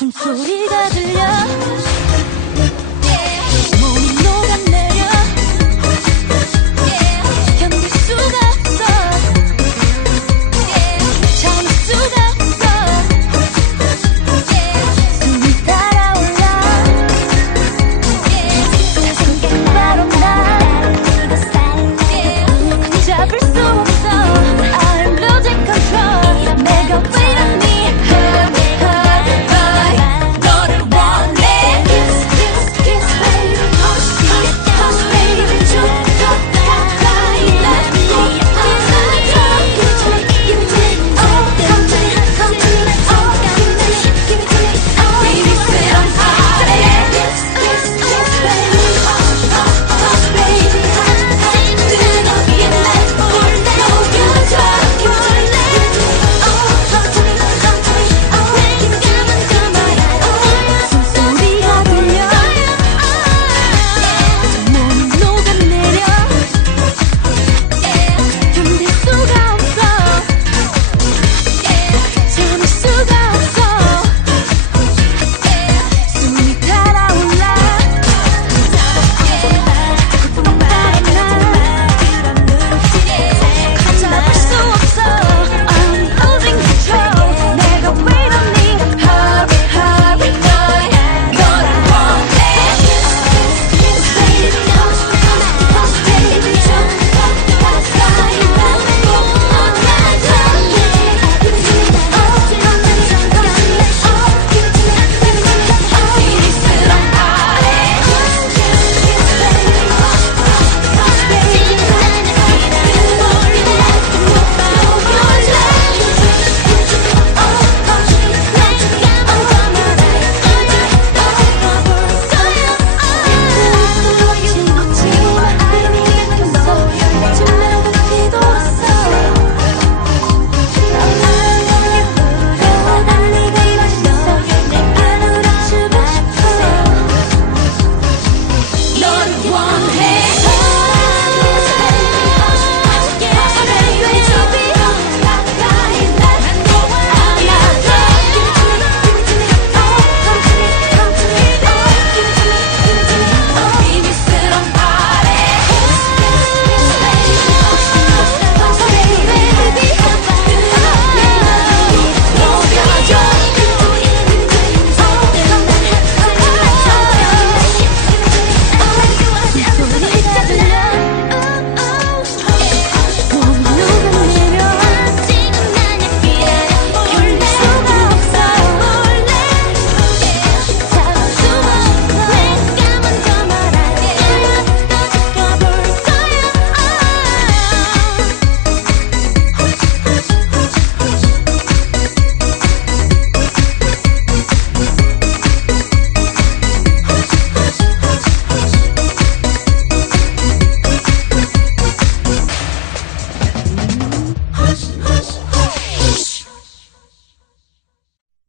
숨소리가 들려.